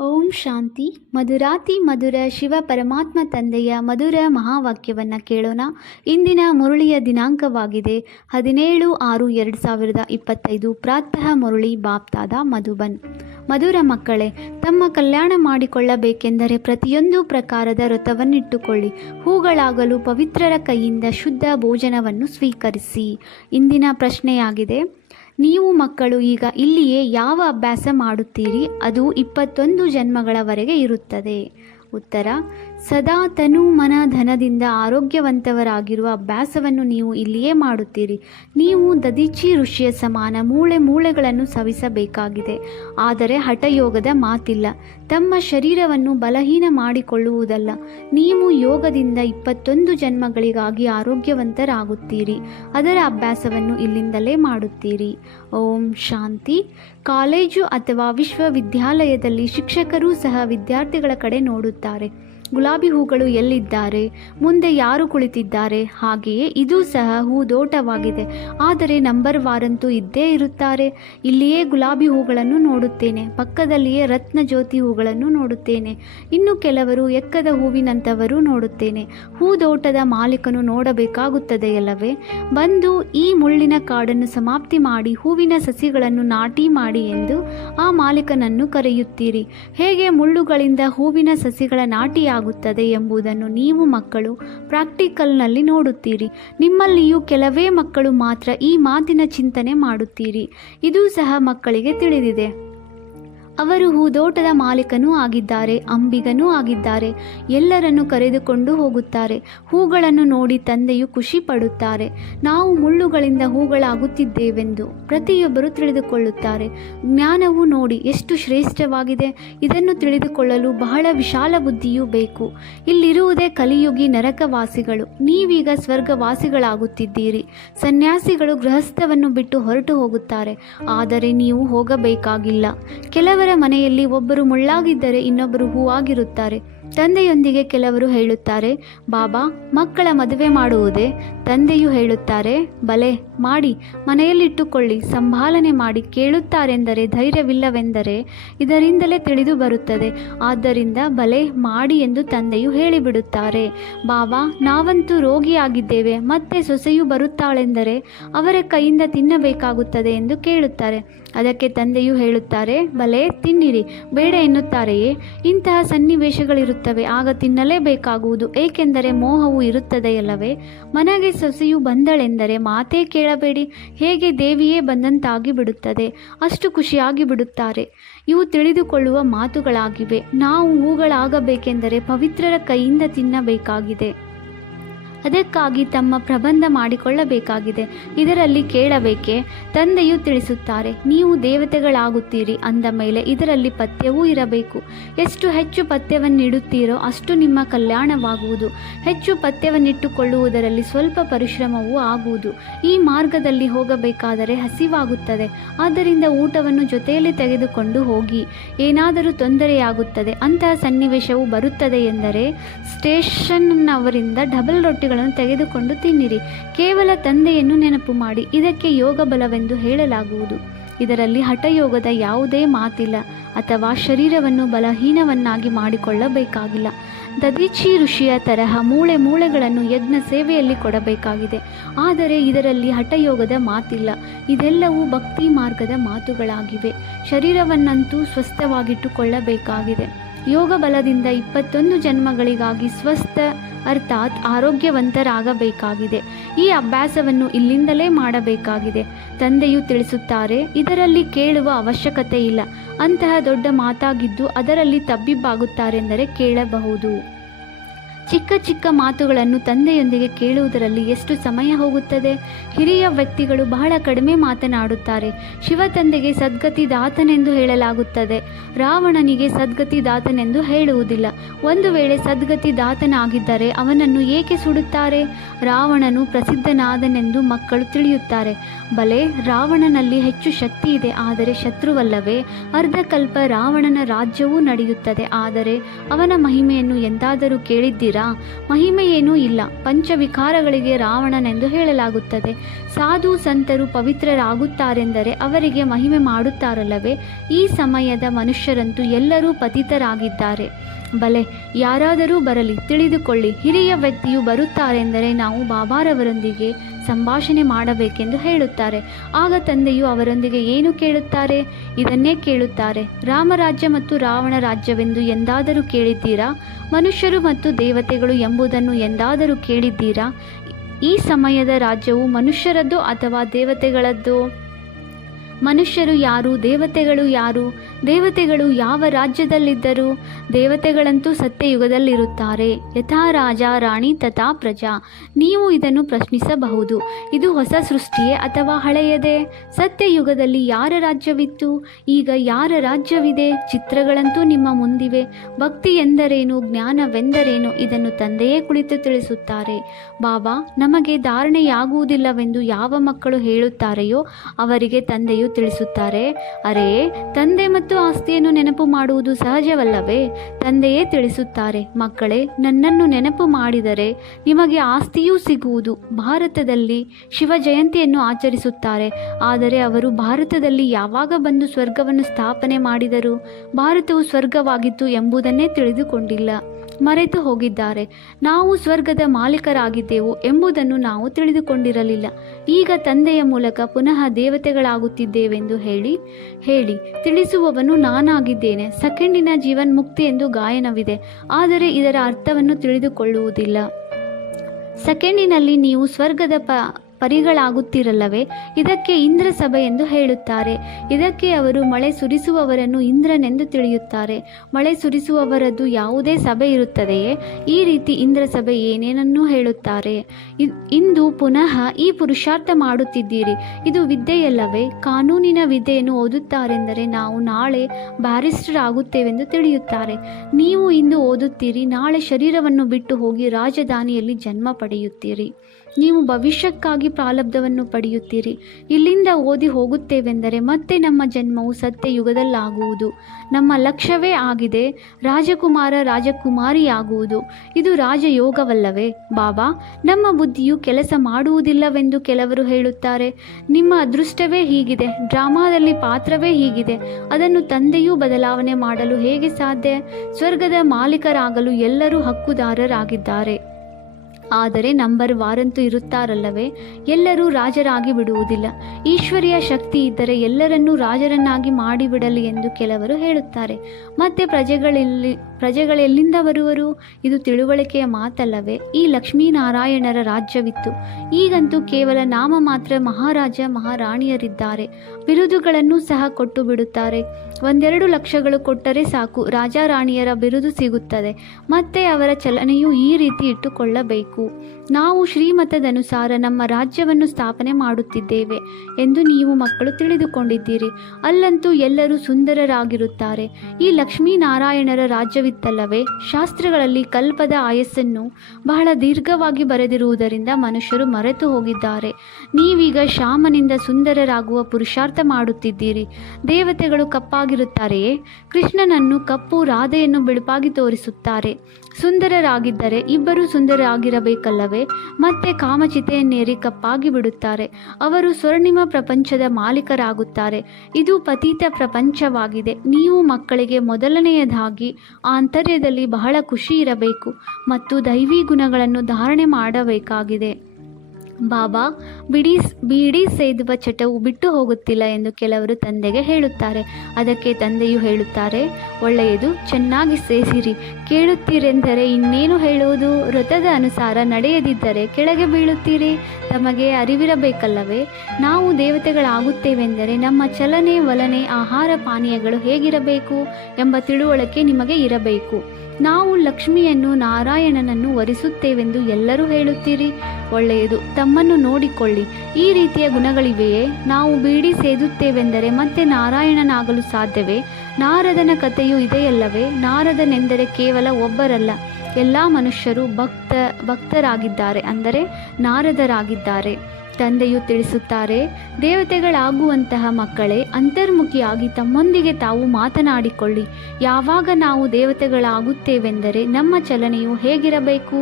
ಓಂ ಶಾಂತಿ. ಮಧುರಾತಿ ಮಧುರ ಶಿವ ಪರಮಾತ್ಮ ತಂದೆಯ ಮಧುರ ಮಹಾವಾಕ್ಯವನ್ನು ಕೇಳೋಣ. ಇಂದಿನ ಮುರಳಿಯ ದಿನಾಂಕವಾಗಿದೆ 17/6/2025. ಪ್ರಾತಃ ಮುರಳಿ ಬಾಪ್ತಾದ ಮಧುಬನ್. ಮಧುರ ಮಕ್ಕಳೇ, ತಮ್ಮ ಕಲ್ಯಾಣ ಮಾಡಿಕೊಳ್ಳಬೇಕೆಂದರೆ ಪ್ರತಿಯೊಂದು ಪ್ರಕಾರದ ವ್ರತವನ್ನಿಟ್ಟುಕೊಳ್ಳಿ. ಹೂಗಳಾಗಲು ಪವಿತ್ರರ ಕೈಯಿಂದ ಶುದ್ಧ ಭೋಜನವನ್ನು ಸ್ವೀಕರಿಸಿ. ಇಂದಿನ ಪ್ರಶ್ನೆಯಾಗಿದೆ, ನೀವು ಮಕ್ಕಳು ಈಗ ಇಲ್ಲಿಯೇ ಯಾವ ಅಭ್ಯಾಸ ಮಾಡುತ್ತೀರಿ? ಅದು 21 ಜನ್ಮಗಳವರೆಗೆ ಇರುತ್ತದೆ. ಉತ್ತರ: ಸದಾ ತನು ಮನ ಧನದಿಂದ ಆರೋಗ್ಯವಂತವರಾಗಿರುವ ಅಭ್ಯಾಸವನ್ನು ನೀವು ಇಲ್ಲಿಯೇ ಮಾಡುತ್ತೀರಿ. ನೀವು ದದೀಚಿ ಋಷಿಯ ಸಮಾನ ಮೂಳೆ ಮೂಳೆಗಳನ್ನು ಸವಿಸಬೇಕಾಗಿದೆ. ಆದರೆ ಹಠಯೋಗದ ಮಾತಿಲ್ಲ. ತಮ್ಮ ಶರೀರವನ್ನು ಬಲಹೀನ ಮಾಡಿಕೊಳ್ಳುವುದಲ್ಲ. ನೀವು ಯೋಗದಿಂದ 21 ಜನ್ಮಗಳಿಗಾಗಿ ಆರೋಗ್ಯವಂತರಾಗುತ್ತೀರಿ. ಅದರ ಅಭ್ಯಾಸವನ್ನು ಇಲ್ಲಿಂದಲೇ ಮಾಡುತ್ತೀರಿ. ಓಂ ಶಾಂತಿ. ಕಾಲೇಜು ಅಥವಾ ವಿಶ್ವವಿದ್ಯಾಲಯದಲ್ಲಿ ಶಿಕ್ಷಕರೂ ಸಹ ವಿದ್ಯಾರ್ಥಿಗಳ ಕಡೆ ನೋಡುತ್ತಾರೆ. ಗುಲಾಬಿ ಹೂಗಳು ಎಲ್ಲಿದ್ದಾರೆ, ಮುಂದೆ ಯಾರು ಕುಳಿತಿದ್ದಾರೆ. ಹಾಗೆಯೇ ಇದು ಸಹ ಹೂದೋಟವಾಗಿದೆ. ಆದರೆ ನಂಬರ್ ವಾರಂತೂ ಇದ್ದೇ ಇರುತ್ತಾರೆ. ಇಲ್ಲಿಯೇ ಗುಲಾಬಿ ಹೂಗಳನ್ನು ನೋಡುತ್ತೇನೆ, ಪಕ್ಕದಲ್ಲಿಯೇ ರತ್ನ ಜ್ಯೋತಿ ಹೂಗಳನ್ನು ನೋಡುತ್ತೇನೆ, ಇನ್ನು ಕೆಲವರು ಎಕ್ಕದ ಹೂವಿನಂಥವರು ನೋಡುತ್ತೇನೆ. ಹೂದೋಟದ ಮಾಲೀಕನು ನೋಡಬೇಕಾಗುತ್ತದೆಯಲ್ಲವೇ? ಬಂದು ಈ ಮುಳ್ಳಿನ ಕಾಡನ್ನು ಸಮಾಪ್ತಿ ಮಾಡಿ ಹೂವಿನ ಸಸಿಗಳನ್ನು ನಾಟಿ ಮಾಡಿ ಎಂದು ಆ ಮಾಲೀಕನನ್ನು ಕರೆಯುತ್ತೀರಿ. ಹೇಗೆ ಮುಳ್ಳುಗಳಿಂದ ಹೂವಿನ ಸಸಿಗಳ ನಾಟಿಯಾಗುತ್ತದೆ ಎಂಬುದನ್ನು ನೀವು ಮಕ್ಕಳು ಪ್ರಾಕ್ಟಿಕಲ್ನಲ್ಲಿ ನೋಡುತ್ತೀರಿ. ನಿಮ್ಮಲ್ಲಿಯೂ ಕೆಲವೇ ಮಕ್ಕಳು ಮಾತ್ರ ಈ ಮಾತಿನ ಚಿಂತನೆ ಮಾಡುತ್ತೀರಿ. ಇದು ಸಹ ಮಕ್ಕಳಿಗೆ ತಿಳಿದಿದೆ. ಅವರು ಹೂದೋಟದ ಮಾಲೀಕನೂ ಆಗಿದ್ದಾರೆ, ಅಂಬಿಗನೂ ಆಗಿದ್ದಾರೆ. ಎಲ್ಲರನ್ನು ಕರೆದುಕೊಂಡು ಹೋಗುತ್ತಾರೆ. ಹೂಗಳನ್ನು ನೋಡಿ ತಂದೆಯು ಖುಷಿ ಪಡುತ್ತಾರೆ. ನಾವು ಮುಳ್ಳುಗಳಿಂದ ಹೂಗಳಾಗುತ್ತಿದ್ದೇವೆಂದು ಪ್ರತಿಯೊಬ್ಬರು ತಿಳಿದುಕೊಳ್ಳುತ್ತಾರೆ. ಜ್ಞಾನವು ನೋಡಿ ಎಷ್ಟು ಶ್ರೇಷ್ಠವಾಗಿದೆ. ಇದನ್ನು ತಿಳಿದುಕೊಳ್ಳಲು ಬಹಳ ವಿಶಾಲ ಬುದ್ಧಿಯೂ ಬೇಕು. ಇಲ್ಲಿರುವುದೇ ಕಲಿಯುಗಿ ನರಕವಾಸಿಗಳು. ನೀವೀಗ ಸ್ವರ್ಗವಾಸಿಗಳಾಗುತ್ತಿದ್ದೀರಿ. ಸನ್ಯಾಸಿಗಳು ಗೃಹಸ್ಥವನ್ನು ಬಿಟ್ಟು ಹೊರಟು ಹೋಗುತ್ತಾರೆ, ಆದರೆ ನೀವು ಹೋಗಬೇಕಾಗಿಲ್ಲ. ಕೆಲವರ ಮನೆಯಲ್ಲಿ ಒಬ್ಬರು ಮುಳ್ಳಾಗಿದ್ದರೆ ಇನ್ನೊಬ್ಬರು ಹೂವಾಗಿರುತ್ತಾರೆ. ತಂದೆಯೊಂದಿಗೆ ಕೆಲವರು ಹೇಳುತ್ತಾರೆ, ಬಾಬಾ ಮಕ್ಕಳ ಮದುವೆ ಮಾಡುವುದೇ? ತಂದೆಯು ಹೇಳುತ್ತಾರೆ, ಬಲೆ ಮಾಡಿ, ಮನೆಯಲ್ಲಿಟ್ಟುಕೊಳ್ಳಿ, ಸಂಭಾಲನೆ ಮಾಡಿ. ಕೇಳುತ್ತಾರೆಂದರೆ ಧೈರ್ಯವಿಲ್ಲವೆಂದರೆ ಇದರಿಂದಲೇ ತಿಳಿದು ಬರುತ್ತದೆ. ಆದ್ದರಿಂದ ಬಲೆ ಮಾಡಿ ಎಂದು ತಂದೆಯು ಹೇಳಿಬಿಡುತ್ತಾರೆ. ಬಾಬಾ ನಾವಂತೂ ರೋಗಿಯಾಗಿದ್ದೇವೆ, ಮತ್ತೆ ಸೊಸೆಯು ಬರುತ್ತಾಳೆಂದರೆ ಅವರ ಕೈಯಿಂದ ತಿನ್ನಬೇಕಾಗುತ್ತದೆ ಎಂದು ಕೇಳುತ್ತಾರೆ. ಅದಕ್ಕೆ ತಂದೆಯು ಹೇಳುತ್ತಾರೆ, ಬಲೆ ತಿನ್ನಿರಿ, ಬೇಡ ಎನ್ನುತ್ತಾರೆಯೇ? ಇಂತಹ ಸನ್ನಿವೇಶಗಳಿರುತ್ತವೆ, ಆಗ ತಿನ್ನಲೇಬೇಕಾಗುವುದು. ಏಕೆಂದರೆ ಮೋಹವು ಇರುತ್ತದೆಯಲ್ಲವೇ? ಮನೆಗೆ ಸೊಸೆಯು ಬಂದಳೆಂದರೆ ಮಾತೇ ಕೇಳಬೇಡಿ, ಹೇಗೆ ದೇವಿಯೇ ಬಂದಂತಾಗಿ ಬಿಡುತ್ತದೆ. ಅಷ್ಟು ಖುಷಿಯಾಗಿ ಬಿಡುತ್ತಾರೆ. ಇವು ತಿಳಿದುಕೊಳ್ಳುವ ಮಾತುಗಳಾಗಿವೆ. ನಾವು ಹೂಗಳಾಗಬೇಕೆಂದರೆ ಪವಿತ್ರರ ಕೈಯಿಂದ ತಿನ್ನಬೇಕಾಗಿದೆ. ಅದಕ್ಕಾಗಿ ತಮ್ಮ ಪ್ರಬಂಧ ಮಾಡಿಕೊಳ್ಳಬೇಕಾಗಿದೆ. ಇದರಲ್ಲಿ ಕೇಳಬೇಕೆ? ತಂದೆಯು ತಿಳಿಸುತ್ತಾರೆ, ನೀವು ದೇವತೆಗಳಾಗುತ್ತೀರಿ ಅಂದ ಮೇಲೆ ಇದರಲ್ಲಿ ಪಥ್ಯವೂ ಇರಬೇಕು. ಎಷ್ಟು ಹೆಚ್ಚು ಪಥ್ಯವನ್ನಿಡುತ್ತೀರೋ ಅಷ್ಟು ನಿಮ್ಮ ಕಲ್ಯಾಣವಾಗುವುದು. ಹೆಚ್ಚು ಪಥ್ಯವನ್ನಿಟ್ಟುಕೊಳ್ಳುವುದರಲ್ಲಿ ಸ್ವಲ್ಪ ಪರಿಶ್ರಮವೂ ಆಗುವುದು. ಈ ಮಾರ್ಗದಲ್ಲಿ ಹೋಗಬೇಕಾದರೆ ಹಸಿವಾಗುತ್ತದೆ. ಆದ್ದರಿಂದ ಊಟವನ್ನು ಜೊತೆಯಲ್ಲಿ ತೆಗೆದುಕೊಂಡು ಹೋಗಿ. ಏನಾದರೂ ತೊಂದರೆಯಾಗುತ್ತದೆ, ಅಂತಹ ಸನ್ನಿವೇಶವು ಬರುತ್ತದೆ ಎಂದರೆ ಸ್ಟೇಷನ್ನವರಿಂದ ಡಬಲ್ ರೊಟ್ಟಿ ತೆಗೆದುಕೊಂಡು ತಿನ್ನಿರಿ. ಕೇವಲ ತಂದೆಯನ್ನು ನೆನಪು ಮಾಡಿ. ಇದಕ್ಕೆ ಯೋಗ ಬಲವೆಂದು ಹೇಳಲಾಗುವುದು. ಇದರಲ್ಲಿ ಹಠಯೋಗದ ಯಾವುದೇ ಮಾತಿಲ್ಲ ಅಥವಾ ಶರೀರವನ್ನು ಬಲಹೀನವನ್ನಾಗಿ ಮಾಡಿಕೊಳ್ಳಬೇಕಾಗಿಲ್ಲ. ದದೀಚಿ ಋಷಿಯ ತರಹ ಮೂಳೆ ಮೂಳೆಗಳನ್ನು ಯಜ್ಞ ಸೇವೆಯಲ್ಲಿ ಕೊಡಬೇಕಾಗಿದೆ. ಆದರೆ ಇದರಲ್ಲಿ ಹಠಯೋಗದ ಮಾತಿಲ್ಲ. ಇದೆಲ್ಲವೂ ಭಕ್ತಿ ಮಾರ್ಗದ ಮಾತುಗಳಾಗಿವೆ. ಶರೀರವನ್ನಂತೂ ಸ್ವಸ್ಥವಾಗಿಟ್ಟುಕೊಳ್ಳಬೇಕಾಗಿದೆ. ಯೋಗ ಬಲದಿಂದ 21 ಜನ್ಮಗಳಿಗಾಗಿ ಸ್ವಸ್ಥ ಅರ್ಥಾತ್ ಆರೋಗ್ಯವಂತರಾಗಬೇಕಾಗಿದೆ. ಈ ಅಭ್ಯಾಸವನ್ನು ಇಲ್ಲಿಂದಲೇ ಮಾಡಬೇಕಾಗಿದೆ. ತಂದೆಯು ತಿಳಿಸುತ್ತಾರೆ, ಇದರಲ್ಲಿ ಕೇಳುವ ಅವಶ್ಯಕತೆ ಇಲ್ಲ. ಅಂತಹ ದೊಡ್ಡ ಮಾತಾಗಿದ್ದು ಅದರಲ್ಲಿ ತಬ್ಬಿಬ್ಬಾಗುತ್ತಾರೆಂದರೆ ಕೇಳಬಹುದು. ಚಿಕ್ಕ ಚಿಕ್ಕ ಮಾತುಗಳನ್ನು ತಂದೆಯೊಂದಿಗೆ ಕೇಳುವುದರಲ್ಲಿ ಎಷ್ಟು ಸಮಯ ಹೋಗುತ್ತದೆ? ಹಿರಿಯ ವ್ಯಕ್ತಿಗಳು ಬಹಳ ಕಡಿಮೆ ಮಾತನಾಡುತ್ತಾರೆ. ಶಿವ ತಂದೆಗೆ ಸದ್ಗತಿ ದಾತನೆಂದು ಹೇಳಲಾಗುತ್ತದೆ, ರಾವಣನಿಗೆ ಸದ್ಗತಿ ದಾತನೆಂದು ಹೇಳುವುದಿಲ್ಲ. ಒಂದು ವೇಳೆ ಸದ್ಗತಿ ದಾತನಾಗಿದ್ದರೆ ಅವನನ್ನು ಏಕೆ ಸುಡುತ್ತಾರೆ? ರಾವಣನು ಪ್ರಸಿದ್ಧನಾದನೆಂದು ಮಕ್ಕಳು ತಿಳಿಯುತ್ತಾರೆ. ಬಲೆ, ರಾವಣನಲ್ಲಿ ಹೆಚ್ಚು ಶಕ್ತಿ ಇದೆ, ಆದರೆ ಶತ್ರುವಲ್ಲವೇ? ಅರ್ಧಕಲ್ಪ ರಾವಣನ ರಾಜ್ಯವೂ ನಡೆಯುತ್ತದೆ, ಆದರೆ ಅವನ ಮಹಿಮೆಯನ್ನು ಎಂದಾದರೂ ಕೇಳಿದ್ದೀರಾ? ಮಹಿಮೆಯೇನೂ ಇಲ್ಲ. ಪಂಚವಿಕಾರಗಳಿಗೆ ರಾವಣನೆಂದು ಹೇಳಲಾಗುತ್ತದೆ. ಸಾಧು ಸಂತರು ಪವಿತ್ರರಾಗುತ್ತಾರೆಂದರೆ ಅವರಿಗೆ ಮಹಿಮೆ ಮಾಡುತ್ತಾರಲ್ಲವೇ? ಈ ಸಮಯದ ಮನುಷ್ಯರಂತೂ ಎಲ್ಲರೂ ಪತಿತರಾಗಿದ್ದಾರೆ. ಬಲೆ, ಯಾರಾದರೂ ಬರಲಿ, ತಿಳಿದುಕೊಳ್ಳಿ. ಹಿರಿಯ ವ್ಯಕ್ತಿಯು ಬರುತ್ತಾರೆಂದರೆ ನಾವು ಬಾಬಾರವರೊಂದಿಗೆ ಸಂಭಾಷಣೆ ಮಾಡಬೇಕೆಂದು ಹೇಳುತ್ತಾರೆ. ಆಗ ತಂದೆಯು ಅವರೊಂದಿಗೆ ಏನು ಕೇಳುತ್ತಾರೆ? ಇದನ್ನೇ ಕೇಳುತ್ತಾರೆ. ರಾಮರಾಜ್ಯ ಮತ್ತು ರಾವಣ ರಾಜ್ಯವೆಂದು ಎಂದಾದರೂ ಕೇಳಿದ್ದೀರಾ? ಮನುಷ್ಯರು ಮತ್ತು ದೇವತೆಗಳು ಎಂಬುದನ್ನು ಎಂದಾದರೂ ಕೇಳಿದ್ದೀರಾ? ಈ ಸಮಯದ ರಾಜ್ಯವು ಮನುಷ್ಯರದ್ದೋ ಅಥವಾ ದೇವತೆಗಳದ್ದೋ? ಮನುಷ್ಯರು ಯಾರು? ದೇವತೆಗಳು ಯಾರು? ದೇವತೆಗಳು ಯಾವ ರಾಜ್ಯದಲ್ಲಿದ್ದರು? ದೇವತೆಗಳಂತೂ ಸತ್ಯಯುಗದಲ್ಲಿರುತ್ತಾರೆ. ಯಥಾ ರಾಜ ರಾಣಿ ತಥಾ ಪ್ರಜಾ. ನೀವು ಇದನ್ನು ಪ್ರಶ್ನಿಸಬಹುದು, ಇದು ಹೊಸ ಸೃಷ್ಟಿಯೇ ಅಥವಾ ಹಳೆಯದೇ? ಸತ್ಯಯುಗದಲ್ಲಿ ಯಾರ ರಾಜ್ಯವಿತ್ತು? ಈಗ ಯಾರ ರಾಜ್ಯವಿದೆ? ಚಿತ್ರಗಳಂತೂ ನಿಮ್ಮ ಮುಂದಿವೆ. ಭಕ್ತಿ ಎಂದರೇನು? ಜ್ಞಾನವೆಂದರೇನು? ಇದನ್ನು ತಂದೆಯೇ ಕುಳಿತು ತಿಳಿಸುತ್ತಾರೆ. ಬಾಬಾ, ನಮಗೆ ಧಾರಣೆಯಾಗುವುದಿಲ್ಲವೆಂದು ಯಾವ ಮಕ್ಕಳು ಹೇಳುತ್ತಾರೆಯೋ ಅವರಿಗೆ ತಂದೆಯು ತಿಳಿಸುತ್ತಾರೆ, ಅರೇ, ತಂದೆ ಮತ್ತು ಆಸ್ತಿಯನ್ನು ನೆನಪು ಮಾಡುವುದು ಸಹಜವಲ್ಲವೇ? ತಂದೆಯೇ ತಿಳಿಸುತ್ತಾರೆ, ಮಕ್ಕಳೇ, ನನ್ನನ್ನು ನೆನಪು ಮಾಡಿದರೆ ನಿಮಗೆ ಆಸ್ತಿಯೂ ಸಿಗುವುದು. ಭಾರತದಲ್ಲಿ ಶಿವ ಜಯಂತಿಯನ್ನು ಆಚರಿಸುತ್ತಾರೆ. ಆದರೆ ಅವರು ಭಾರತದಲ್ಲಿ ಯಾವಾಗ ಬಂದು ಸ್ವರ್ಗವನ್ನು ಸ್ಥಾಪನೆ ಮಾಡಿದರು? ಭಾರತವು ಸ್ವರ್ಗವಾಗಿತ್ತು ಎಂಬುದನ್ನೇ ತಿಳಿದುಕೊಂಡಿಲ್ಲ, ಮರೆತು ಹೋಗಿದ್ದಾರೆ. ನಾವು ಸ್ವರ್ಗದ ಮಾಲೀಕರಾಗಿದ್ದೆವು ಎಂಬುದನ್ನು ನಾವು ತಿಳಿದುಕೊಂಡಿರಲಿಲ್ಲ. ಈಗ ತಂದೆಯ ಮೂಲಕ ಪುನಃ ದೇವತೆಗಳಾಗುತ್ತಿದ್ದೇವೆಂದು ಹೇಳಿ ತಿಳಿಸುವವನು ನಾನಾಗಿದ್ದೇನೆ. ಸೆಕೆಂಡಿನ ಜೀವನ್ಮುಕ್ತಿ ಎಂದು ಗಾಯನವಿದೆ, ಆದರೆ ಇದರ ಅರ್ಥವನ್ನು ತಿಳಿದುಕೊಳ್ಳುವುದಿಲ್ಲ. ಸೆಕೆಂಡಿನಲ್ಲಿ ನೀವು ಸ್ವರ್ಗದ ಪರಿಗಳಾಗುತ್ತಿರಲ್ಲವೇ? ಇದಕ್ಕೆ ಇಂದ್ರ ಸಭೆ ಎಂದು ಹೇಳುತ್ತಾರೆ. ಇದಕ್ಕೆ ಅವರು ಮಳೆ ಸುರಿಸುವವರನ್ನು ಇಂದ್ರನೆಂದು ತಿಳಿಯುತ್ತಾರೆ. ಮಳೆ ಸುರಿಸುವವರದ್ದು ಯಾವುದೇ ಸಭೆ ಇರುತ್ತದೆಯೇ? ಈ ರೀತಿ ಇಂದ್ರ ಸಭೆ ಏನೇನನ್ನೂ ಹೇಳುತ್ತಾರೆ. ಇಂದು ಪುನಃ ಈ ಪುರುಷಾರ್ಥ ಮಾಡುತ್ತಿದ್ದೀರಿ. ಇದು ವಿದ್ಯೆಯಲ್ಲವೇ? ಕಾನೂನಿನ ವಿದ್ಯೆಯನ್ನು ಓದುತ್ತಾರೆಂದರೆ ನಾವು ನಾಳೆ ಬ್ಯಾರಿಸ್ಟರ್ ಆಗುತ್ತೇವೆಂದು ತಿಳಿಯುತ್ತಾರೆ. ನೀವು ಇಂದು ಓದುತ್ತೀರಿ, ನಾಳೆ ಶರೀರವನ್ನು ಬಿಟ್ಟು ಹೋಗಿ ರಾಜಧಾನಿಯಲ್ಲಿ ಜನ್ಮ ಪಡೆಯುತ್ತೀರಿ. ನೀವು ಭವಿಷ್ಯಕ್ಕಾಗಿ ಪ್ರಾರಬ್ಧವನ್ನು ಪಡೆಯುತ್ತೀರಿ. ಇಲ್ಲಿಂದ ಓದಿ ಹೋಗುತ್ತೇವೆಂದರೆ ಮತ್ತೆ ನಮ್ಮ ಜನ್ಮವು ಸತ್ಯಯುಗದಲ್ಲಾಗುವುದು. ನಮ್ಮ ಲಕ್ಷ್ಯವೇ ಆಗಿದೆ ರಾಜಕುಮಾರ ರಾಜಕುಮಾರಿಯಾಗುವುದು. ಇದು ರಾಜಯೋಗವಲ್ಲವೇ? ಬಾಬಾ, ನಮ್ಮ ಬುದ್ಧಿಯು ಕೆಲಸ ಮಾಡುವುದಿಲ್ಲವೆಂದು ಕೆಲವರು ಹೇಳುತ್ತಾರೆ. ನಿಮ್ಮ ಅದೃಷ್ಟವೇ ಹೀಗಿದೆ, ಡ್ರಾಮಾದಲ್ಲಿ ಪಾತ್ರವೇ ಹೀಗಿದೆ, ಅದನ್ನು ತಂದೆಯೂ ಬದಲಾವಣೆ ಮಾಡಲು ಹೇಗೆ ಸಾಧ್ಯ? ಸ್ವರ್ಗದ ಮಾಲೀಕರಾಗಲು ಎಲ್ಲರೂ ಹಕ್ಕುದಾರರಾಗಿದ್ದಾರೆ. ಆದರೆ ನಂಬರ್ ವಾರಂತೂ ಇರುತ್ತಾರಲ್ಲವೇ? ಎಲ್ಲರೂ ರಾಜರಾಗಿ ಬಿಡುವುದಿಲ್ಲ. ಈಶ್ವರಿಯ ಶಕ್ತಿ ಇದ್ದರೆ ಎಲ್ಲರನ್ನೂ ರಾಜರನ್ನಾಗಿ ಮಾಡಿಬಿಡಲಿ ಎಂದು ಕೆಲವರು ಹೇಳುತ್ತಾರೆ. ಮತ್ತೆ ಪ್ರಜೆಗಳೆಲ್ಲಿಂದ ಬರುವರು? ಇದು ತಿಳುವಳಿಕೆಯ ಮಾತಲ್ಲವೇ? ಈ ಲಕ್ಷ್ಮೀನಾರಾಯಣರ ರಾಜ್ಯವಿತ್ತು. ಈಗಂತೂ ಕೇವಲ ನಾಮ ಮಾತ್ರ ಮಹಾರಾಜ ಮಹಾರಾಣಿಯರಿದ್ದಾರೆ. ಬಿರುದುಗಳನ್ನು ಸಹ ಕೊಟ್ಟು ಬಿಡುತ್ತಾರೆ. 1-2 ಲಕ್ಷಗಳು ಕೊಟ್ಟರೆ ಸಾಕು, ರಾಜಾರಾಣಿಯರ ಬಿರುದು ಸಿಗುತ್ತದೆ. ಮತ್ತೆ ಅವರ ಚಲನೆಯೂ ಈ ರೀತಿ ಇಟ್ಟುಕೊಳ್ಳಬೇಕು. ನಾವು ಶ್ರೀಮತದನುಸಾರ ನಮ್ಮ ರಾಜ್ಯವನ್ನು ಸ್ಥಾಪನೆ ಮಾಡುತ್ತಿದ್ದೇವೆ ಎಂದು ನೀವು ಮಕ್ಕಳು ತಿಳಿದುಕೊಂಡಿದ್ದೀರಿ. ಅಲ್ಲಂತೂ ಎಲ್ಲರೂ ಸುಂದರರಾಗಿರುತ್ತಾರೆ. ಈ ಲಕ್ಷ್ಮೀನಾರಾಯಣರ ರಾಜ್ಯವಿತ್ತಲ್ಲವೇ? ಶಾಸ್ತ್ರಗಳಲ್ಲಿ ಕಲ್ಪದ ಆಯಸ್ಸನ್ನು ಬಹಳ ದೀರ್ಘವಾಗಿ ಬರೆದಿರುವುದರಿಂದ ಮನುಷ್ಯರು ಮರೆತು ಹೋಗಿದ್ದಾರೆ. ನೀವೀಗ ಶ್ಯಾಮನಿಂದ ಸುಂದರರಾಗುವ ಪುರುಷಾರ್ಥ ಮಾಡುತ್ತಿದ್ದೀರಿ. ದೇವತೆಗಳು ಕಪ್ಪಾಗಿರುತ್ತಾರೆಯೇ? ಕೃಷ್ಣನನ್ನು ಕಪ್ಪು, ರಾಧೆಯನ್ನು ಬಿಳುಪಾಗಿ ತೋರಿಸುತ್ತಾರೆ. ಸುಂದರರಾಗಿದ್ದರೆ ಇಬ್ಬರೂ ಸುಂದರರಾಗಿರಬೇಕಲ್ಲವೇ? ಮತ್ತೆ ಕಾಮಚಿತೆಯನ್ನೇರಿ ಕಪ್ಪಾಗಿ ಬಿಡುತ್ತಾರೆ. ಅವರು ಸ್ವರ್ಣಿಮ ಪ್ರಪಂಚದ ಮಾಲೀಕರಾಗುತ್ತಾರೆ. ಇದು ಪತೀತ ಪ್ರಪಂಚವಾಗಿದೆ. ನೀವು ಮಕ್ಕಳಿಗೆ ಮೊದಲನೆಯದಾಗಿ ಆಂತರ್ಯದಲ್ಲಿ ಬಹಳ ಖುಷಿ ಇರಬೇಕು ಮತ್ತು ದೈವಿ ಗುಣಗಳನ್ನು ಧಾರಣೆ ಮಾಡಬೇಕಾಗಿದೆ. ಬಾಬಾ, ಬೀಡಿ ಸೇದುವ ಚಟವು ಬಿಟ್ಟು ಹೋಗುತ್ತಿಲ್ಲ ಎಂದು ಕೆಲವರು ತಂದೆಗೆ ಹೇಳುತ್ತಾರೆ. ಅದಕ್ಕೆ ತಂದೆಯು ಹೇಳುತ್ತಾರೆ, ಒಳ್ಳೆಯದು, ಚೆನ್ನಾಗಿ ಸೇಸಿರಿ. ಕೇಳುತ್ತೀರೆಂದರೆ ಇನ್ನೇನು ಹೇಳುವುದು? ವ್ರತದ ಅನುಸಾರ ನಡೆಯದಿದ್ದರೆ ಕೆಳಗೆ ಬೀಳುತ್ತೀರಿ. ತಮಗೆ ಅರಿವಿರಬೇಕಲ್ಲವೇ? ನಾವು ದೇವತೆಗಳಾಗುತ್ತೇವೆಂದರೆ ನಮ್ಮ ಚಲನೆ, ವಲನೆ, ಆಹಾರ ಪಾನೀಯಗಳು ಹೇಗಿರಬೇಕು ಎಂಬ ತಿಳುವಳಿಕೆ ನಿಮಗೆ ಇರಬೇಕು. ನಾವು ಲಕ್ಷ್ಮಿಯನ್ನು, ನಾರಾಯಣನನ್ನು ವರಿಸುತ್ತೇವೆಂದು ಎಲ್ಲರೂ ಹೇಳುತ್ತೀರಿ. ಒಳ್ಳೆಯದು, ತಮ್ಮನ್ನು ನೋಡಿಕೊಳ್ಳಿ. ಈ ರೀತಿಯ ಗುಣಗಳಿವೆಯೇ? ನಾವು ಬೀಡಿ ಸೇದುತ್ತೇವೆಂದರೆ ಮತ್ತೆ ನಾರಾಯಣನಾಗಲು ಸಾಧ್ಯವೇ? ನಾರದನ ಕಥೆಯೂ ಇದೆಯಲ್ಲವೇ? ನಾರದನೆಂದರೆ ಕೇವಲ ಒಬ್ಬರಲ್ಲ, ಎಲ್ಲ ಮನುಷ್ಯರು ಭಕ್ತರಾಗಿದ್ದಾರೆ, ಅಂದರೆ ನಾರದರಾಗಿದ್ದಾರೆ. ತಂದೆಯು ತಿಳಿಸುತ್ತಾರೆ, ದೇವತೆಗಳಾಗುವಂತಹ ಮಕ್ಕಳೇ, ಅಂತರ್ಮುಖಿಯಾಗಿ ತಮ್ಮೊಂದಿಗೆ ತಾವು ಮಾತನಾಡಿಕೊಳ್ಳಿ. ಯಾವಾಗ ನಾವು ದೇವತೆಗಳಾಗುತ್ತೇವೆಂದರೆ ನಮ್ಮ ಚಲನೆಯು ಹೇಗಿರಬೇಕು?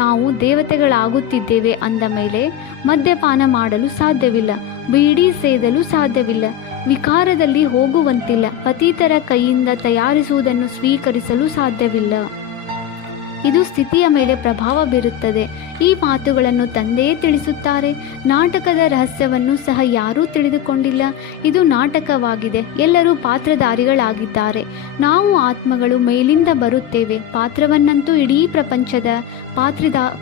ನಾವು ದೇವತೆಗಳಾಗುತ್ತಿದ್ದೇವೆ ಅಂದ ಮೇಲೆ ಮದ್ಯಪಾನ ಮಾಡಲು ಸಾಧ್ಯವಿಲ್ಲ, ಬೀಡಿ ಸೇದಲು ಸಾಧ್ಯವಿಲ್ಲ, ವಿಕಾರದಲ್ಲಿ ಹೋಗುವಂತಿಲ್ಲ, ಪತಿತರ ಕೈಯಿಂದ ತಯಾರಿಸುವುದನ್ನು ಸ್ವೀಕರಿಸಲು ಸಾಧ್ಯವಿಲ್ಲ. ಇದು ಸ್ಥಿತಿಯ ಮೇಲೆ ಪ್ರಭಾವ ಬೀರುತ್ತದೆ. ಈ ಮಾತುಗಳನ್ನು ತಂದೆಯೇ ತಿಳಿಸುತ್ತಾರೆ. ನಾಟಕದ ರಹಸ್ಯವನ್ನು ಸಹ ಯಾರೂ ತಿಳಿದುಕೊಂಡಿಲ್ಲ. ಇದು ನಾಟಕವಾಗಿದೆ. ಎಲ್ಲರೂ ಪಾತ್ರಧಾರಿಗಳಾಗಿದ್ದಾರೆ. ನಾವು ಆತ್ಮಗಳು ಮೇಲಿಂದ ಬರುತ್ತೇವೆ. ಪಾತ್ರವನ್ನಂತೂ ಇಡೀ ಪ್ರಪಂಚದ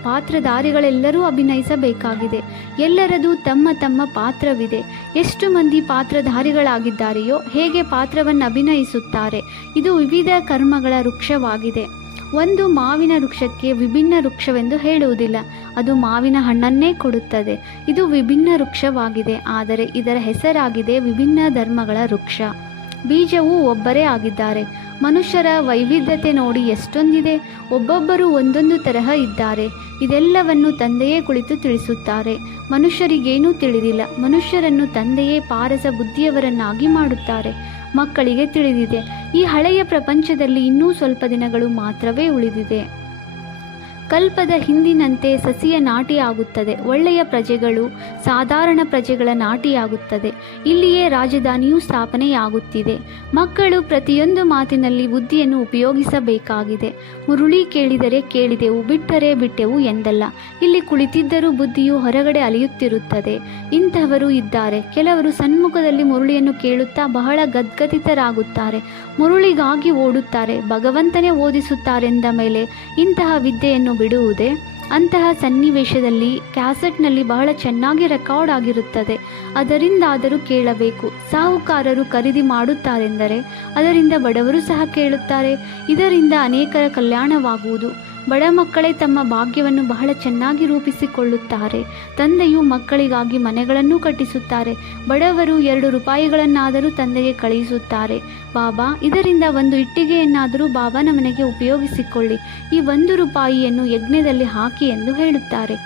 ಪಾತ್ರಧಾರಿಗಳೆಲ್ಲರೂ ಅಭಿನಯಿಸಬೇಕಾಗಿದೆ. ಎಲ್ಲರದು ತಮ್ಮ ತಮ್ಮ ಪಾತ್ರವಿದೆ. ಎಷ್ಟು ಮಂದಿ ಪಾತ್ರಧಾರಿಗಳಾಗಿದ್ದಾರೆಯೋ ಹೇಗೆ ಪಾತ್ರವನ್ನು ಅಭಿನಯಿಸುತ್ತಾರೆ. ಇದು ವಿವಿಧ ಕರ್ಮಗಳ ವೃಕ್ಷವಾಗಿದೆ. ಒಂದು ಮಾವಿನ ವೃಕ್ಷಕ್ಕೆ ವಿಭಿನ್ನ ವೃಕ್ಷವೆಂದು ಹೇಳುವುದಿಲ್ಲ, ಅದು ಮಾವಿನ ಹಣ್ಣನ್ನೇ ಕೊಡುತ್ತದೆ. ಇದು ವಿಭಿನ್ನ ವೃಕ್ಷವಾಗಿದೆ, ಆದರೆ ಇದರ ಹೆಸರಾಗಿದೆ ವಿಭಿನ್ನ ಧರ್ಮಗಳ ವೃಕ್ಷ. ಬೀಜವು ಒಬ್ಬರೇ ಆಗಿದ್ದಾರೆ. ಮನುಷ್ಯರ ವೈವಿಧ್ಯತೆ ನೋಡಿ ಎಷ್ಟೊಂದಿದೆ. ಒಬ್ಬೊಬ್ಬರು ಒಂದೊಂದು ತರಹ ಇದ್ದಾರೆ. ಇದೆಲ್ಲವನ್ನು ತಂದೆಯೇ ಕುಳಿತು ತಿಳಿಸುತ್ತಾರೆ. ಮನುಷ್ಯರಿಗೇನೂ ತಿಳಿದಿಲ್ಲ. ಮನುಷ್ಯರನ್ನು ತಂದೆಯೇ ಪಾರಸ ಬುದ್ಧಿಯವರನ್ನಾಗಿ ಮಾಡುತ್ತಾರೆ. ಮಕ್ಕಳಿಗೆ ತಿಳಿದಿದೆ, ಈ ಹಳೆಯ ಪ್ರಪಂಚದಲ್ಲಿ ಇನ್ನೂ ಸ್ವಲ್ಪ ದಿನಗಳು ಮಾತ್ರವೇ ಉಳಿದಿದೆ. ಕಲ್ಪದ ಹಿಂದಿನಂತೆ ಸಸಿಯ ನಾಟಿಯಾಗುತ್ತದೆ. ಒಳ್ಳೆಯ ಪ್ರಜೆಗಳು ಸಾಧಾರಣ ಪ್ರಜೆಗಳ ನಾಟಿಯಾಗುತ್ತದೆ. ಇಲ್ಲಿಯೇ ರಾಜಧಾನಿಯೂ ಸ್ಥಾಪನೆಯಾಗುತ್ತಿದೆ. ಮಕ್ಕಳು ಪ್ರತಿಯೊಂದು ಮಾತಿನಲ್ಲಿ ಬುದ್ಧಿಯನ್ನು ಉಪಯೋಗಿಸಬೇಕಾಗಿದೆ. ಮುರುಳಿ ಕೇಳಿದರೆ ಕೇಳಿದೆವು, ಬಿಟ್ಟರೆ ಬಿಟ್ಟೆವು ಎಂದಲ್ಲ. ಇಲ್ಲಿ ಕುಳಿತಿದ್ದರೂ ಬುದ್ಧಿಯು ಹೊರಗಡೆ ಅಲಿಯುತ್ತಿರುತ್ತದೆ. ಇಂಥವರು ಇದ್ದಾರೆ. ಕೆಲವರು ಸನ್ಮುಖದಲ್ಲಿ ಮುರುಳಿಯನ್ನು ಕೇಳುತ್ತಾ ಬಹಳ ಗದ್ಗದಿತರಾಗುತ್ತಾರೆ. ಮುರುಳಿಗಾಗಿ ಓಡುತ್ತಾರೆ. ಭಗವಂತನೇ ಓದಿಸುತ್ತಾರೆಂದ ಮೇಲೆ ಇಂತಹ ವಿದ್ಯೆಯನ್ನು ಬಿಡುವುದೇ? ಅಂತಹ ಸನ್ನಿವೇಶದಲ್ಲಿ ಕ್ಯಾಸೆಟ್ನಲ್ಲಿ ಬಹಳ ಚೆನ್ನಾಗಿ ರೆಕಾರ್ಡ್ ಆಗಿರುತ್ತದೆ. ಅದರಿಂದಾದರೂ ಕೇಳಬೇಕು. ಸಾಹುಕಾರರು ಖರೀದಿ ಮಾಡುತ್ತಾರೆಂದರೆ ಅದರಿಂದ ಬಡವರು ಸಹ ಕೇಳುತ್ತಾರೆ. ಇದರಿಂದ ಅನೇಕರ ಕಲ್ಯಾಣವಾಗುವುದು. ಬಡ ಮಕ್ಕಳೇ ತಮ್ಮ ಭಾಗ್ಯವನ್ನು ಬಹಳ ಚೆನ್ನಾಗಿ ರೂಪಿಸಿಕೊಳ್ಳುತ್ತಾರೆ. ತಂದೆಯು ಮಕ್ಕಳಿಗಾಗಿ ಮನೆಗಳನ್ನು ಕಟ್ಟಿಸುತ್ತಾರೆ. ಬಡವರು 2 ರೂಪಾಯಿಗಳನ್ನಾದರೂ ತಂದೆಗೆ ಕಳುಹಿಸುತ್ತಾರೆ. ಬಾಬಾ, ಇದರಿಂದ 1 ಇಟ್ಟಿಗೆಯನ್ನಾದರೂ ಬಾಬಾನ ಮನೆಗೆ ಉಪಯೋಗಿಸಿಕೊಳ್ಳಿ. ಈ 1 ರೂಪಾಯಿಯನ್ನು ಯಜ್ಞದಲ್ಲಿ ಹಾಕಿ ಎಂದು ಹೇಳುತ್ತಾರೆ.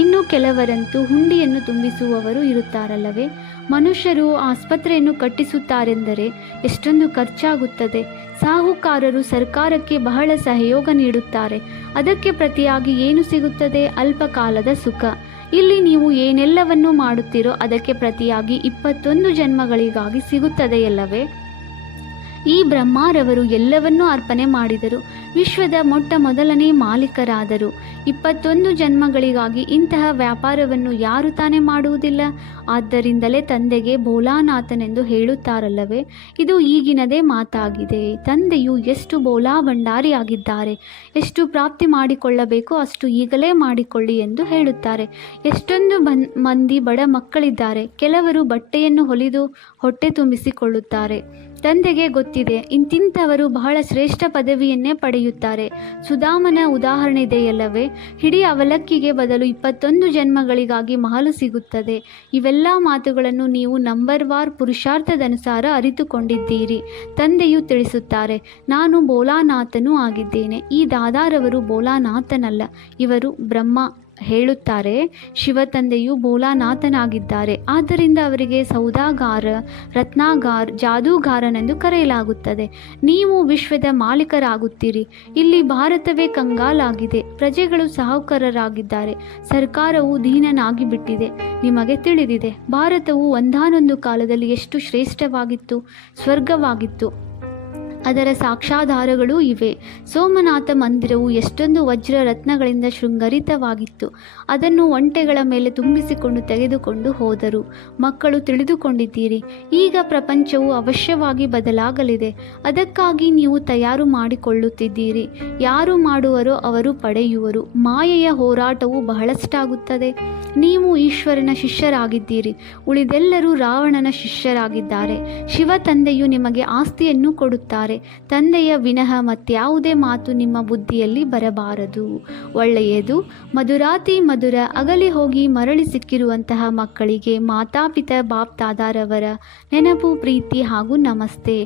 ಇನ್ನು ಕೆಲವರಂತೂ ಹುಂಡಿಯನ್ನು ತುಂಬಿಸುವವರು ಇರುತ್ತಾರಲ್ಲವೇ? ಮನುಷ್ಯರು ಆಸ್ಪತ್ರೆಯನ್ನು ಕಟ್ಟಿಸುತ್ತಾರೆಂದರೆ ಎಷ್ಟೊಂದು ಖರ್ಚಾಗುತ್ತದೆ. ಸಾಹುಕಾರರು ಸರ್ಕಾರಕ್ಕೆ ಬಹಳ ಸಹಯೋಗ ನೀಡುತ್ತಾರೆ. ಅದಕ್ಕೆ ಪ್ರತಿಯಾಗಿ ಏನು ಸಿಗುತ್ತದೆ? ಅಲ್ಪಕಾಲದ ಸುಖ. ಇಲ್ಲಿ ನೀವು ಏನೆಲ್ಲವನ್ನೂ ಮಾಡುತ್ತೀರೋ ಅದಕ್ಕೆ ಪ್ರತಿಯಾಗಿ 21 ಜನ್ಮಗಳಿಗಾಗಿ ಸಿಗುತ್ತದೆಯಲ್ಲವೇ? ಈ ಬ್ರಹ್ಮಾರವರು ಎಲ್ಲವನ್ನೂ ಅರ್ಪಣೆ ಮಾಡಿದರು. ವಿಶ್ವದ ಮೊದಲನೇ ಮಾಲೀಕರಾದರು. 21 ಜನ್ಮಗಳಿಗಾಗಿ ಇಂತಹ ವ್ಯಾಪಾರವನ್ನು ಯಾರು ತಾನೇ ಮಾಡುವುದಿಲ್ಲ? ಆದ್ದರಿಂದಲೇ ತಂದೆಗೆ ಭೋಲಾನಾಥನೆಂದು ಹೇಳುತ್ತಾರಲ್ಲವೇ? ಇದು ಈಗಿನದೇ ಮಾತಾಗಿದೆ. ತಂದೆಯು ಎಷ್ಟು ಬೋಲಾ ಭಂಡಾರಿಯಾಗಿದ್ದಾರೆ. ಎಷ್ಟು ಪ್ರಾಪ್ತಿ ಮಾಡಿಕೊಳ್ಳಬೇಕೋ ಅಷ್ಟು ಈಗಲೇ ಮಾಡಿಕೊಳ್ಳಿ ಎಂದು ಹೇಳುತ್ತಾರೆ. ಎಷ್ಟೊಂದು ಮಂದಿ ಬಡ ಮಕ್ಕಳಿದ್ದಾರೆ. ಕೆಲವರು ಬಟ್ಟೆಯನ್ನು ಹೊಲಿದು ಹೊಟ್ಟೆ ತುಂಬಿಸಿಕೊಳ್ಳುತ್ತಾರೆ. ತಂದೆಗೆ ಗೊತ್ತಿದೆ, ಇಂತಿಂಥವರು ಬಹಳ ಶ್ರೇಷ್ಠ ಪದವಿಯನ್ನೇ ಪಡೆಯುತ್ತಾರೆ. ಸುಧಾಮನ ಉದಾಹರಣೆ ಇದೆಯಲ್ಲವೇ? ಇಡೀ ಅವಲಕ್ಕಿಗೆ ಬದಲು 21 ಜನ್ಮಗಳಿಗಾಗಿ ಮಹಲು ಸಿಗುತ್ತದೆ. ಇವೆಲ್ಲ ಮಾತುಗಳನ್ನು ನೀವು ನಂಬರ್ವಾರ್ ಪುರುಷಾರ್ಥದನುಸಾರ ಅರಿತುಕೊಂಡಿದ್ದೀರಿ. ತಂದೆಯು ತಿಳಿಸುತ್ತಾರೆ, ನಾನು ಬೋಲಾನಾಥನೂ ಆಗಿದ್ದೇನೆ. ಈ ದಾದಾರವರು ಬೋಲಾನಾಥನಲ್ಲ, ಇವರು ಬ್ರಹ್ಮ. ಹೇಳುತ್ತಾರೆ, ಶಿವ ತಂದೆಯು ಬೋಲಾನಾಥನಾಗಿದ್ದಾರೆ. ಆದ್ದರಿಂದ ಅವರಿಗೆ ಸೌದಾಗಾರ, ರತ್ನಾಗಾರ್, ಜಾದೂಗಾರನೆಂದು ಕರೆಯಲಾಗುತ್ತದೆ. ನೀವು ವಿಶ್ವದ ಮಾಲೀಕರಾಗುತ್ತೀರಿ. ಇಲ್ಲಿ ಭಾರತವೇ ಕಂಗಾಲಾಗಿದೆ. ಪ್ರಜೆಗಳು ಸಾಹುಕಾರರಾಗಿದ್ದಾರೆ. ಸರ್ಕಾರವು ದೀನನಾಗಿ ಬಿಟ್ಟಿದೆ. ನಿಮಗೆ ತಿಳಿದಿದೆ, ಭಾರತವು ಒಂದಾನೊಂದು ಕಾಲದಲ್ಲಿ ಎಷ್ಟು ಶ್ರೇಷ್ಠವಾಗಿತ್ತು, ಸ್ವರ್ಗವಾಗಿತ್ತು. ಅದರ ಸಾಕ್ಷಾಧಾರಗಳೂ ಇವೆ. ಸೋಮನಾಥ ಮಂದಿರವು ಎಷ್ಟೊಂದು ವಜ್ರ ರತ್ನಗಳಿಂದ ಶೃಂಗರಿತವಾಗಿತ್ತು. ಅದನ್ನು ಒಂಟೆಗಳ ಮೇಲೆ ತುಂಬಿಸಿಕೊಂಡು ತೆಗೆದುಕೊಂಡು ಹೋದರು. ಮಕ್ಕಳು ತಿಳಿದುಕೊಂಡಿದ್ದೀರಿ. ಈಗ ಪ್ರಪಂಚವು ಅವಶ್ಯವಾಗಿ ಬದಲಾಗಲಿದೆ. ಅದಕ್ಕಾಗಿ ನೀವು ತಯಾರು ಮಾಡಿಕೊಳ್ಳುತ್ತಿದ್ದೀರಿ. ಯಾರು ಮಾಡುವರೋ ಅವರು ಪಡೆಯುವರು. ಮಾಯೆಯ ಹೋರಾಟವು ಬಹಳಷ್ಟಾಗುತ್ತದೆ. ನೀವು ಈಶ್ವರನ ಶಿಷ್ಯರಾಗಿದ್ದೀರಿ. ಉಳಿದೆಲ್ಲರೂ ರಾವಣನ ಶಿಷ್ಯರಾಗಿದ್ದಾರೆ. ಶಿವ ತಂದೆಯು ನಿಮಗೆ ಆಸ್ತಿಯನ್ನು ಕೊಡುತ್ತಾರೆ. ತಂದೆಯ ವಿನಃ ಮತ್ಯಾವುದೇ ಮಾತು ನಿಮ್ಮ ಬುದ್ಧಿಯಲ್ಲಿ ಬರಬಾರದು. ಒಳ್ಳೆಯದು. ಮಧುರಾತಿ ಮಧುರ ಅಗಲಿ ಹೋಗಿ ಮರಳಿ ಸಿಕ್ಕಿರುವಂತಹ ಮಕ್ಕಳಿಗೆ ಮಾತಾಪಿತ ಬಾಪ್ ದಾದಾರವರ ನೆನಪು, ಪ್ರೀತಿ ಹಾಗೂ ನಮಸ್ತೆ.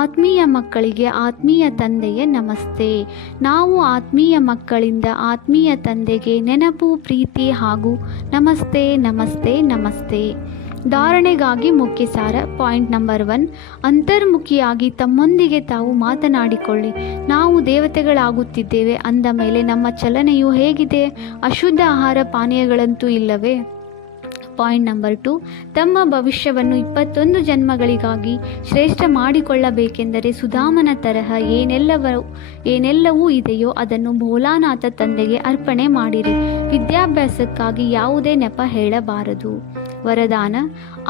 ಆತ್ಮೀಯ ಮಕ್ಕಳಿಗೆ ಆತ್ಮೀಯ ತಂದೆಯ ನಮಸ್ತೆ. ನಾವು ಆತ್ಮೀಯ ಮಕ್ಕಳಿಂದ ಆತ್ಮೀಯ ತಂದೆಗೆ ನೆನಪು, ಪ್ರೀತಿ ಹಾಗೂ ನಮಸ್ತೆ ನಮಸ್ತೆ ನಮಸ್ತೆ. ಧಾರಣೆಗಾಗಿ ಮುಖ್ಯ ಸಾರ. ಪಾಯಿಂಟ್ ನಂಬರ್ 1, ಅಂತರ್ಮುಖಿಯಾಗಿ ತಮ್ಮೊಂದಿಗೆ ತಾವು ಮಾತನಾಡಿಕೊಳ್ಳಿ. ನಾವು ದೇವತೆಗಳಾಗುತ್ತಿದ್ದೇವೆ ಅಂದ ಮೇಲೆ ನಮ್ಮ ಚಲನೆಯು ಹೇಗಿದೆ? ಅಶುದ್ಧ ಆಹಾರ ಪಾನೀಯಗಳಂತೂ ಇಲ್ಲವೇ? ಪಾಯಿಂಟ್ ನಂಬರ್ 2, ತಮ್ಮ ಭವಿಷ್ಯವನ್ನು 21 ಜನ್ಮಗಳಿಗಾಗಿ ಶ್ರೇಷ್ಠ ಮಾಡಿಕೊಳ್ಳಬೇಕೆಂದರೆ ಸುಧಾಮನ ತರಹ ಏನೆಲ್ಲವೂ ಇದೆಯೋ ಅದನ್ನು ಭೋಲಾನಾಥ ತಂದೆಗೆ ಅರ್ಪಣೆ ಮಾಡಿರಿ. ವಿದ್ಯಾಭ್ಯಾಸಕ್ಕಾಗಿ ಯಾವುದೇ ನೆಪ ಹೇಳಬಾರದು. ವರದಾನ: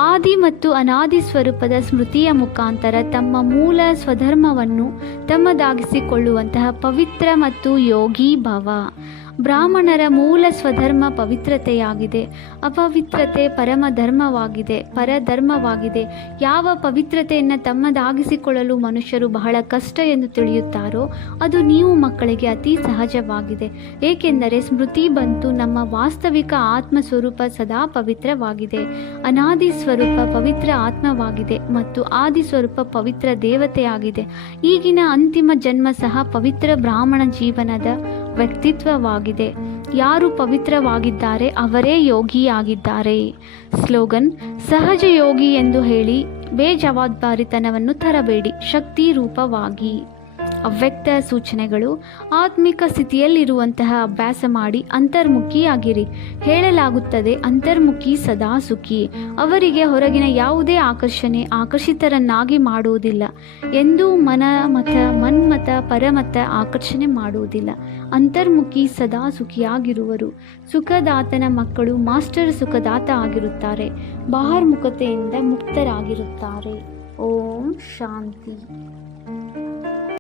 ಆದಿ ಮತ್ತು ಅನಾದಿ ಸ್ವರೂಪದ ಸ್ಮೃತಿಯ ಮುಖಾಂತರ ತಮ್ಮ ಮೂಲ ಸ್ವಧರ್ಮವನ್ನು ತಮ್ಮದಾಗಿಸಿಕೊಳ್ಳುವಂತಹ ಪವಿತ್ರ ಮತ್ತು ಯೋಗಿ ಭವ. ಬ್ರಾಹ್ಮಣರ ಮೂಲ ಸ್ವಧರ್ಮ ಪವಿತ್ರತೆಯಾಗಿದೆ. ಅಪವಿತ್ರತೆ ಪರಧರ್ಮವಾಗಿದೆ. ಯಾವ ಪವಿತ್ರತೆಯನ್ನು ತಮ್ಮದಾಗಿಸಿಕೊಳ್ಳಲು ಮನುಷ್ಯರು ಬಹಳ ಕಷ್ಟ ಎಂದು ತಿಳಿಯುತ್ತಾರೋ ಅದು ನೀವು ಮಕ್ಕಳಿಗೆ ಅತಿ ಸಹಜವಾಗಿದೆ. ಏಕೆಂದರೆ ಸ್ಮೃತಿ ಬಂತು ನಮ್ಮ ವಾಸ್ತವಿಕ ಆತ್ಮ ಸ್ವರೂಪ ಸದಾ ಪವಿತ್ರವಾಗಿದೆ. ಅನಾದಿ ಸ್ವರೂಪ ಪವಿತ್ರ ಆತ್ಮವಾಗಿದೆ ಮತ್ತು ಆದಿ ಸ್ವರೂಪ ಪವಿತ್ರ ದೇವತೆಯಾಗಿದೆ. ಈಗಿನ ಅಂತಿಮ ಜನ್ಮ ಸಹ ಪವಿತ್ರ ಬ್ರಾಹ್ಮಣ ಜೀವನದ ವ್ಯಕ್ತಿತ್ವವಾಗಿದೆ. ಯಾರು ಪವಿತ್ರವಾಗಿದ್ದಾರೆ ಅವರೇ ಯೋಗಿಯಾಗಿದ್ದಾರೆ. ಸ್ಲೋಗನ್: ಸಹಜ ಯೋಗಿ ಎಂದು ಹೇಳಿ ಬೇಜವಾಬ್ದಾರಿತನವನ್ನು ತರಬೇಡಿ, ಶಕ್ತಿ ರೂಪವಾಗಿ. ಅವ್ಯಕ್ತ ಸೂಚನೆಗಳು: ಆತ್ಮಿಕ ಸ್ಥಿತಿಯಲ್ಲಿರುವಂತಹ ಅಭ್ಯಾಸ ಮಾಡಿ ಅಂತರ್ಮುಖಿಯಾಗಿರಿ. ಹೇಳಲಾಗುತ್ತದೆ, ಅಂತರ್ಮುಖಿ ಸದಾ ಸುಖಿ. ಅವರಿಗೆ ಹೊರಗಿನ ಯಾವುದೇ ಆಕರ್ಷಣೆ ಆಕರ್ಷಿತರನ್ನಾಗಿ ಮಾಡುವುದಿಲ್ಲ. ಎಂದೂ ಮನ್ಮತ ಪರಮತ ಆಕರ್ಷಣೆ ಮಾಡುವುದಿಲ್ಲ. ಅಂತರ್ಮುಖಿ ಸದಾ ಸುಖಿಯಾಗಿರುವರು. ಸುಖದಾತನ ಮಕ್ಕಳು ಮಾಸ್ಟರ್ ಸುಖದಾತ ಆಗಿರುತ್ತಾರೆ. ಬಹಿರ್ಮುಖತೆಯಿಂದ ಮುಕ್ತರಾಗಿರುತ್ತಾರೆ. ಓಂ ಶಾಂತಿ.